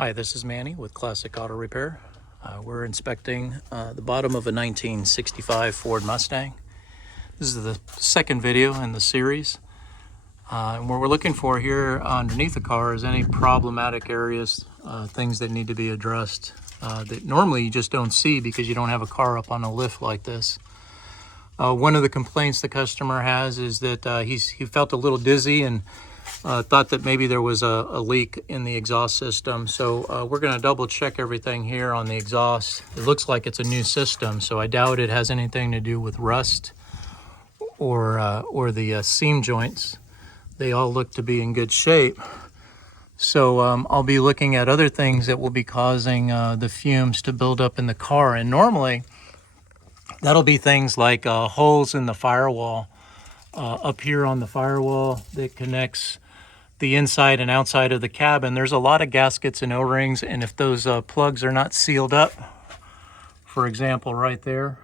Hi, this is Manny with Classic Auto Repair. We're inspecting the bottom of a 1965 Ford Mustang. This is the second video in the series. And what we're looking for here underneath the car is any problematic areas, things that need to be addressed that normally you just don't see because you don't have a car up on a lift like this. One of the complaints the customer has is that he felt a little dizzy and thought that maybe there was a leak in the exhaust system. So we're going to double check everything here on the exhaust. It looks like it's a new system, so I doubt it has anything to do with rust or the seam joints. They all look to be in good shape. So I'll be looking at other things that will be causing the fumes to build up in the car. And normally that'll be things like holes in the firewall. Up here on the firewall that connects the inside and outside of the cabin, there's a lot of gaskets and O-rings, and if those plugs are not sealed up, for example right there,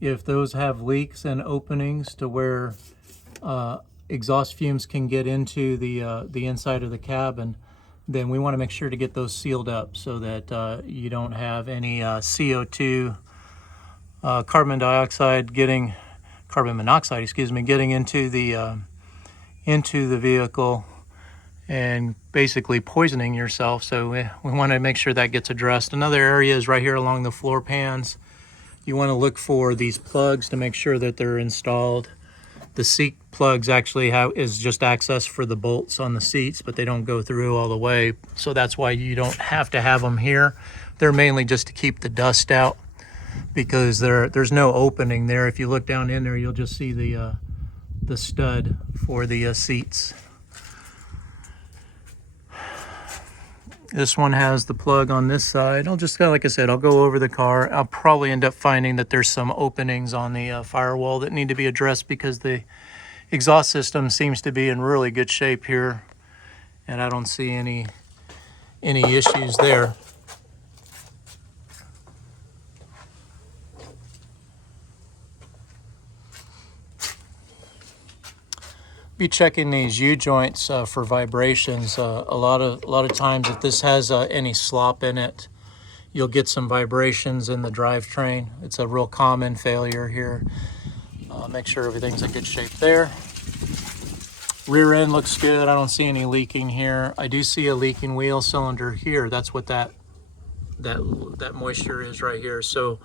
if those have leaks and openings to where exhaust fumes can get into the inside of the cabin, then we want to make sure to get those sealed up so that you don't have any CO2, carbon monoxide, getting into the vehicle and basically poisoning yourself. So we want to make sure that gets addressed. Another area is right here along the floor pans. You want to look for these plugs to make sure that they're installed. The seat plugs actually is just access for the bolts on the seats, but they don't go through all the way. So that's why you don't have to have them here. They're mainly just to keep the dust out, because there's no opening there. If you look down in there, you'll just see the stud for the seats. This one has the plug on this side. I'll just, like I said, I'll go over the car. I'll probably end up finding that there's some openings on the firewall that need to be addressed because the exhaust system seems to be in really good shape here, and I don't see any issues there. Be checking these U-joints for vibrations. A lot of times, if this has any slop in it, you'll get some vibrations in the drivetrain. It's a real common failure here. Make sure everything's in good shape there. Rear end looks good. I don't see any leaking here. I do see a leaking wheel cylinder here. That's what that moisture is right here. So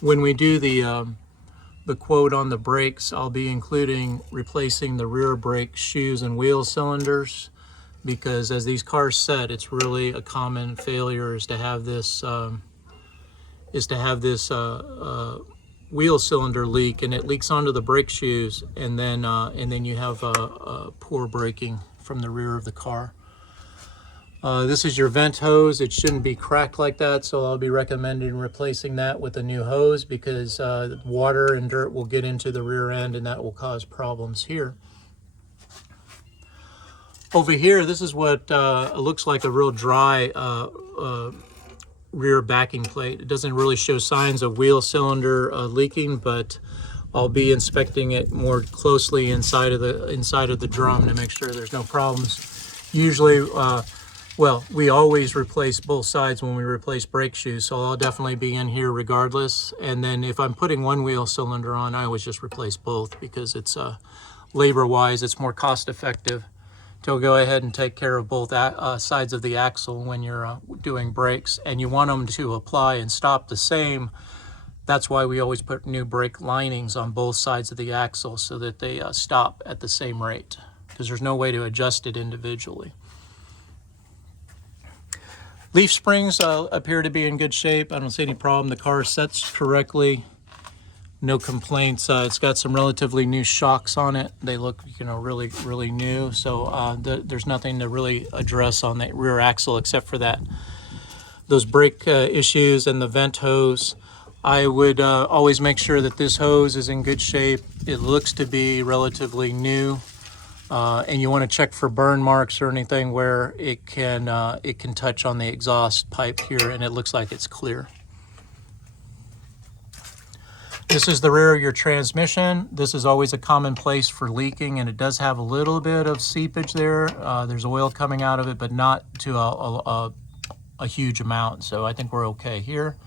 when we do the quote on the brakes, I'll be including replacing the rear brake shoes and wheel cylinders, because as these cars set, it's really a common failure is to have this wheel cylinder leak, and it leaks onto the brake shoes, and then you have poor braking from the rear of the car. This is your vent hose. It shouldn't be cracked like that, so I'll be recommending replacing that with a new hose, because water and dirt will get into the rear end and that will cause problems here. Over here, this is what looks like a real dry rear backing plate. It doesn't really show signs of wheel cylinder leaking, but I'll be inspecting it more closely inside of the drum to make sure there's no problems. Usually, well, we always replace both sides when we replace brake shoes, so I'll definitely be in here regardless. And then if I'm putting one wheel cylinder on, I always just replace both, because it's labor-wise, it's more cost-effective to go ahead and take care of both sides of the axle when you're doing brakes. And you want them to apply and stop the same. That's why we always put new brake linings on both sides of the axle so that they stop at the same rate, because there's no way to adjust it individually. Leaf springs appear to be in good shape. I don't see any problem. The car sets correctly. No complaints. It's got some relatively new shocks on it. They look, really, really new. So there's nothing to really address on the rear axle except for those brake issues and the vent hose. I would always make sure that this hose is in good shape. It looks to be relatively new. And you want to check for burn marks or anything where it can touch on the exhaust pipe here, and it looks like it's clear. This is the rear of your transmission. This is always a common place for leaking, and it does have a little bit of seepage there. There's oil coming out of it, but not to a huge amount, so I think we're okay here.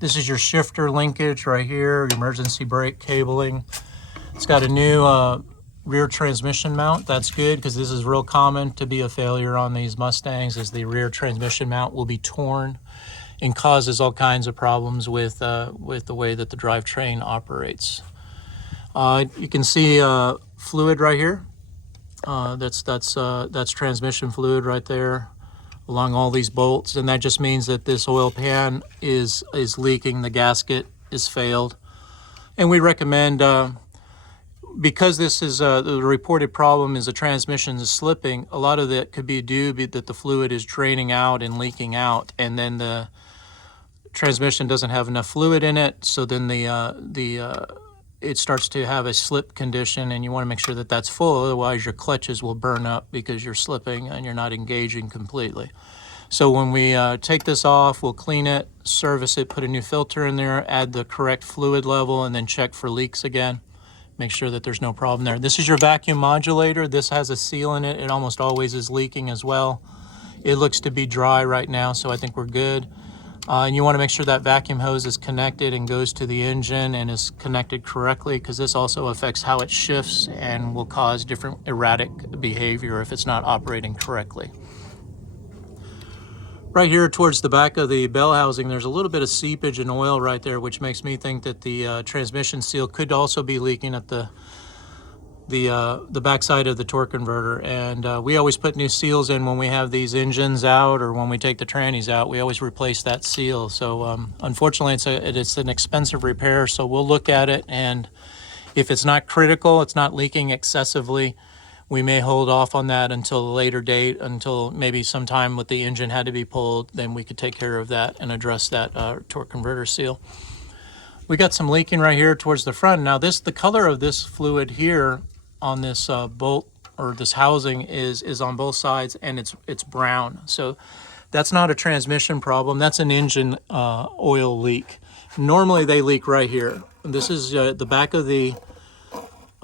This is your shifter linkage right here, your emergency brake cabling. It's got a new rear transmission mount. That's good, because this is real common to be a failure on these Mustangs, is the rear transmission mount will be torn and causes all kinds of problems with the way that the drivetrain operates. You can see fluid right here. That's transmission fluid right there along all these bolts, and that just means that this oil pan is leaking. The gasket is failed, and we recommend, because this is the reported problem is the transmission is slipping. A lot of that could be due that the fluid is draining out and leaking out, and then the transmission doesn't have enough fluid in it, so then it starts to have a slip condition, and you want to make sure that that's full. Otherwise your clutches will burn up because you're slipping and you're not engaging completely. So when we take this off, we'll clean it, service it, put a new filter in there, add the correct fluid level, and then check for leaks again. Make sure that there's no problem there. This is your vacuum modulator. This has a seal in it. It almost always is leaking as well. It looks to be dry right now, so I think we're good. And you want to make sure that vacuum hose is connected and goes to the engine and is connected correctly, because this also affects how it shifts and will cause different erratic behavior if it's not operating correctly. Right here towards the back of the bell housing, there's a little bit of seepage and oil right there, which makes me think that the transmission seal could also be leaking at the backside of the torque converter. And we always put new seals in when we have these engines out, or when we take the trannies out. We always replace that seal. So unfortunately it's an expensive repair, so we'll look at it, and if it's not critical, it's not leaking excessively, we may hold off on that until a later date, until maybe sometime with the engine had to be pulled. Then we could take care of that and address that torque converter seal. We got some leaking right here towards the front. Now the color of this fluid here on this bolt, or this housing, is on both sides, and it's brown. So that's not a transmission problem. That's an engine oil leak. Normally they leak right here. This is the back of the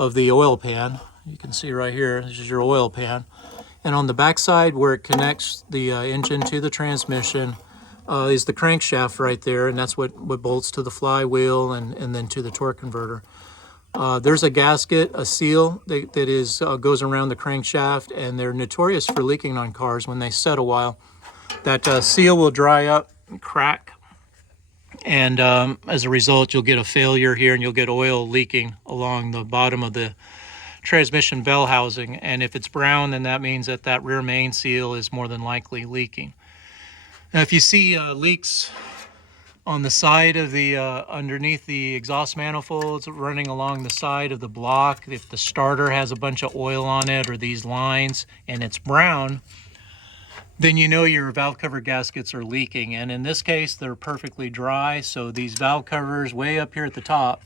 oil pan. You can see right here, this is your oil pan. And on the back side where it connects the engine to the transmission is the crankshaft right there, and that's what bolts to the flywheel and then to the torque converter. There's a gasket, a seal that goes around the crankshaft, and they're notorious for leaking on cars when they set a while. That seal will dry up and crack, and as a result you'll get a failure here, and you'll get oil leaking along the bottom of the transmission bell housing. And if it's brown, then that means that rear main seal is more than likely leaking. Now if you see leaks on the side of the underneath the exhaust manifolds, running along the side of the block, if the starter has a bunch of oil on it, or these lines, and it's brown, then you know your valve cover gaskets are leaking. And in this case they're perfectly dry, so these valve covers way up here at the top,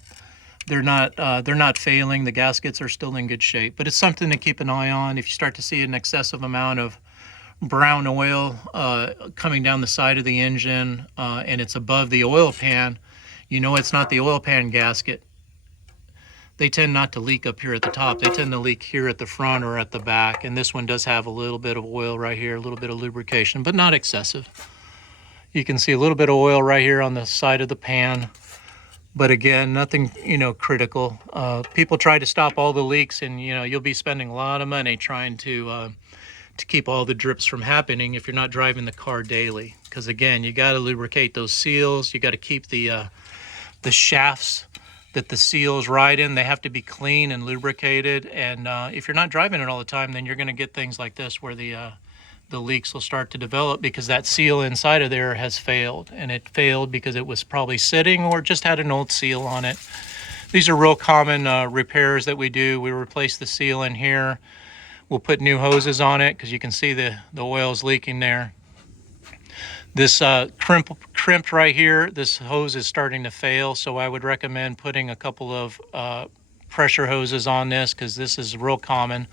they're not failing. The gaskets are still in good shape. But it's something to keep an eye on. If you start to see an excessive amount of brown oil coming down the side of the engine, and it's above the oil pan, you know it's not the oil pan gasket. They tend not to leak up here at the top. They tend to leak here at the front or at the back. And this one does have a little bit of oil right here, a little bit of lubrication, but not excessive. You can see a little bit of oil right here on the side of the pan. But again, nothing, critical. People try to stop all the leaks, and you'll be spending a lot of money trying to keep all the drips from happening if you're not driving the car daily. Because again, you got to lubricate those seals. You got to keep the shafts that the seals ride in. They have to be clean and lubricated. And if you're not driving it all the time, then you're going to get things like this, where the leaks will start to develop because that seal inside of there has failed. And it failed because it was probably sitting or just had an old seal on it. These are real common repairs that we do. We replace the seal in here. We'll put new hoses on it because you can see the oil is leaking there. This crimped right here, this hose is starting to fail, so I would recommend putting a couple of pressure hoses on this, because this is real common.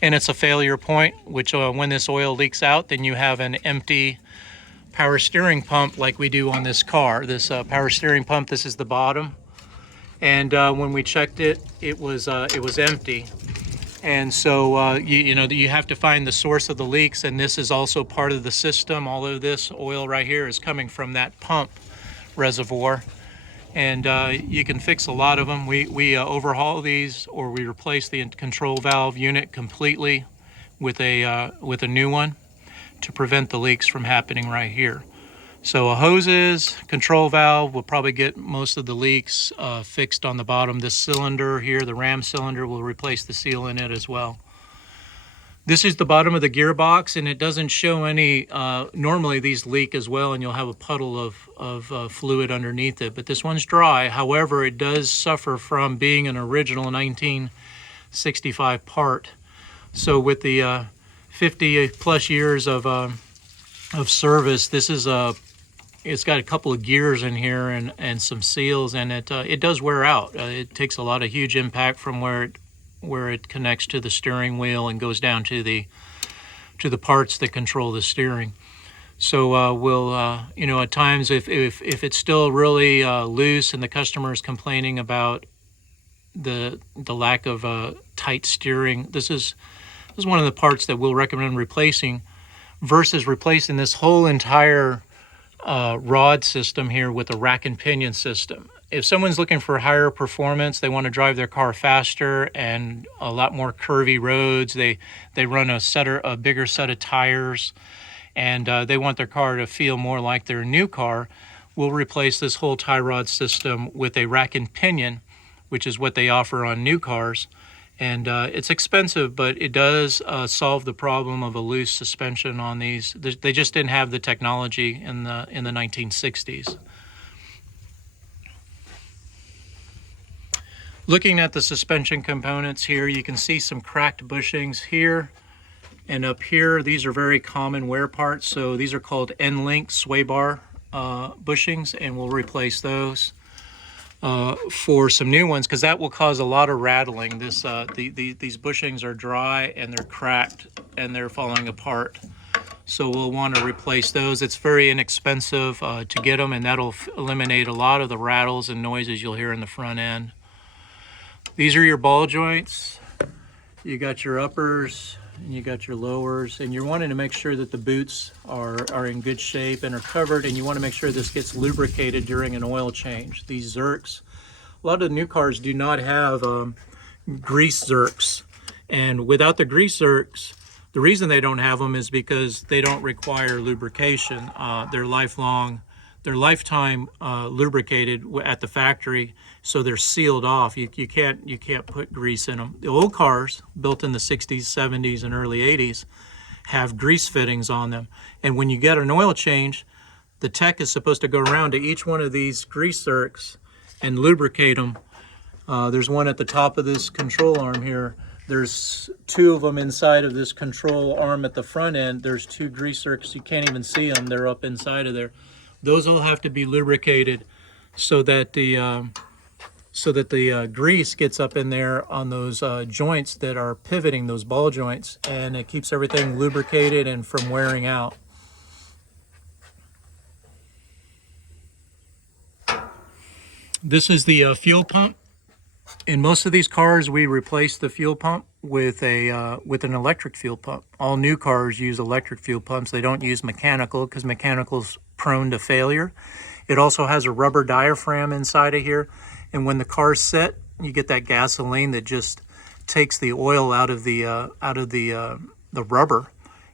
And it's a failure point, which when this oil leaks out, then you have an empty power steering pump like we do on this car. This power steering pump, this is the bottom. And when we checked it, it was empty. And so you have to find the source of the leaks, and this is also part of the system. All of this oil right here is coming from that pump reservoir, and you can fix a lot of them. We overhaul these, or we replace the control valve unit completely with a new one to prevent the leaks from happening right here. So a hoses, control valve will probably get most of the leaks fixed on the bottom. This cylinder here, the ram cylinder, will replace the seal in it as well. This is the bottom of the gearbox, and it doesn't show any, normally these leak as well, and you'll have a puddle of fluid underneath it, but this one's dry. However, it does suffer from being an original 1965 part. So with the 50 plus years of service, this is it's got a couple of gears in here and some seals, and it does wear out. It takes a lot of huge impact from where it connects to the steering wheel and goes down to the parts that control the steering. So we'll at times if it's still really loose and the customer is complaining about the lack of tight steering, this is one of the parts that we'll recommend replacing versus replacing this whole entire rod system here with a rack and pinion system. If someone's looking for higher performance, they want to drive their car faster and a lot more curvy roads, they run a bigger set of tires, and they want their car to feel more like their new car, we'll replace this whole tie rod system with a rack and pinion, which is what they offer on new cars. And it's expensive, but it does solve the problem of a loose suspension on these. They just didn't have the technology in the 1960s. Looking at the suspension components here, you can see some cracked bushings here and up here. These are very common wear parts, so these are called end-link sway bar bushings, and we'll replace those for some new ones, because that will cause a lot of rattling. These bushings are dry and they're cracked and they're falling apart, so we'll want to replace those. It's very inexpensive to get them, and that'll eliminate a lot of the rattles and noises you'll hear in the front end. These are your ball joints. You got your uppers and you got your lowers, and you're wanting to make sure that the boots are in good shape and are covered, and you want to make sure this gets lubricated during an oil change. These zerks, a lot of the new cars do not have grease zerks, and without the grease zerks, the reason they don't have them is because they don't require lubrication. They're lifetime lubricated at the factory, so they're sealed off. You can't put grease in them. The old cars built in the 60s, 70s, and early 80s have grease fittings on them, and when you get an oil change, the tech is supposed to go around to each one of these grease zerks and lubricate them. There's one at the top of this control arm here. There's two of them inside of this control arm at the front end. There's two grease zerks. You can't even see them. They're up inside of there. Those will have to be lubricated so that the grease gets up in there on those joints that are pivoting, those ball joints, and it keeps everything lubricated and from wearing out. This is the fuel pump. In most of these cars, we replace the fuel pump with an electric fuel pump. All new cars use electric fuel pumps. They don't use mechanical because mechanical's prone to failure. It also has a rubber diaphragm inside of here, and when the car's set, you get that gasoline that just takes the oil out of the rubber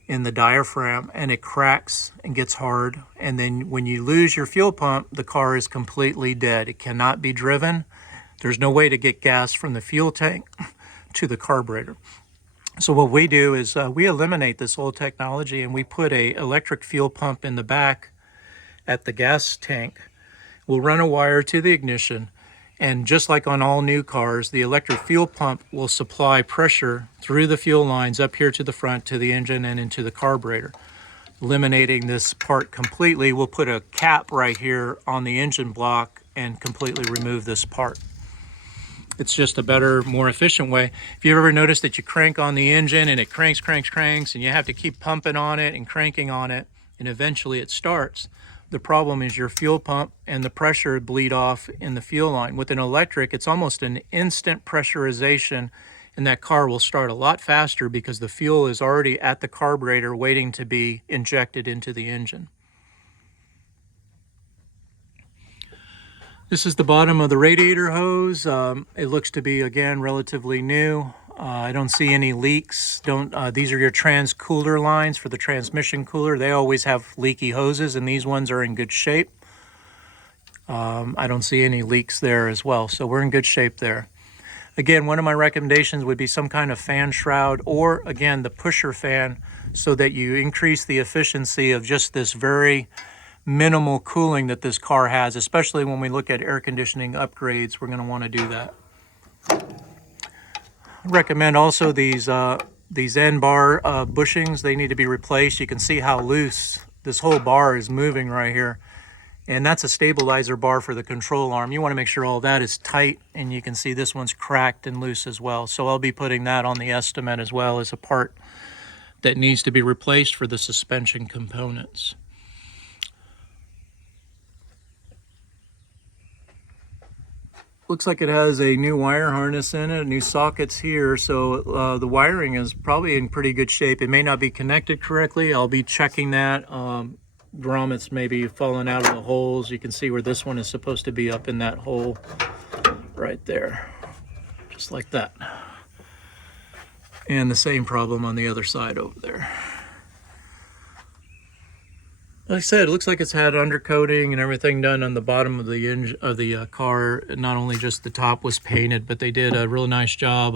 in the diaphragm, and it cracks and gets hard. And then when you lose your fuel pump, the car is completely dead. It cannot be driven. There's no way to get gas from the fuel tank to the carburetor. So what we do is we eliminate this old technology, and we put a electric fuel pump in the back at the gas tank. We'll run a wire to the ignition, and just like on all new cars, the electric fuel pump will supply pressure through the fuel lines up here to the front, to the engine, and into the carburetor. Eliminating this part completely, we'll put a cap right here on the engine block and completely remove this part. It's just a better, more efficient way. If you ever noticed that you crank on the engine and it cranks, and you have to keep pumping on it and cranking on it, and eventually it starts. The problem is your fuel pump and the pressure bleed off in the fuel line. With an electric, it's almost an instant pressurization, and that car will start a lot faster because the fuel is already at the carburetor waiting to be injected into the engine. This is the bottom of the radiator hose. It looks to be, again, relatively new. I don't see any leaks. These are your trans cooler lines for the transmission cooler. They always have leaky hoses, and these ones are in good shape. I don't see any leaks there as well, so we're in good shape there. Again, one of my recommendations would be some kind of fan shroud, or again, the pusher fan, so that you increase the efficiency of just this very minimal cooling that this car has, especially when we look at air conditioning upgrades. We're going to want to do that. I recommend also these end bar bushings. They need to be replaced. You can see how loose this whole bar is moving right here, and that's a stabilizer bar for the control arm. You want to make sure all that is tight, and you can see this one's cracked and loose as well. So I'll be putting that on the estimate as well as a part that needs to be replaced for the suspension components. Looks like it has a new wire harness in it, new sockets here, so the wiring is probably in pretty good shape. It may not be connected correctly. I'll be checking that. Grommets may be falling out of the holes. You can see where this one is supposed to be up in that hole right there, just like that. And the same problem on the other side over there. Like I said, it looks like it's had undercoating and everything done on the bottom of the engine of the car. Not only just the top was painted, but they did a real nice job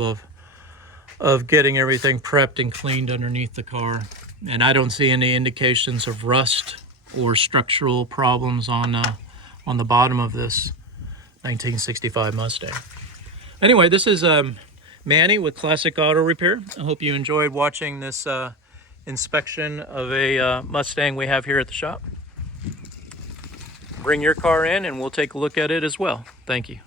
of getting everything prepped and cleaned underneath the car. And I don't see any indications of rust or structural problems on the bottom of this 1965 Mustang. Anyway, this is Manny with Classic Auto Repair. I hope you enjoyed watching this inspection of a Mustang we have here at the shop. Bring your car in and we'll take a look at it as well. Thank you.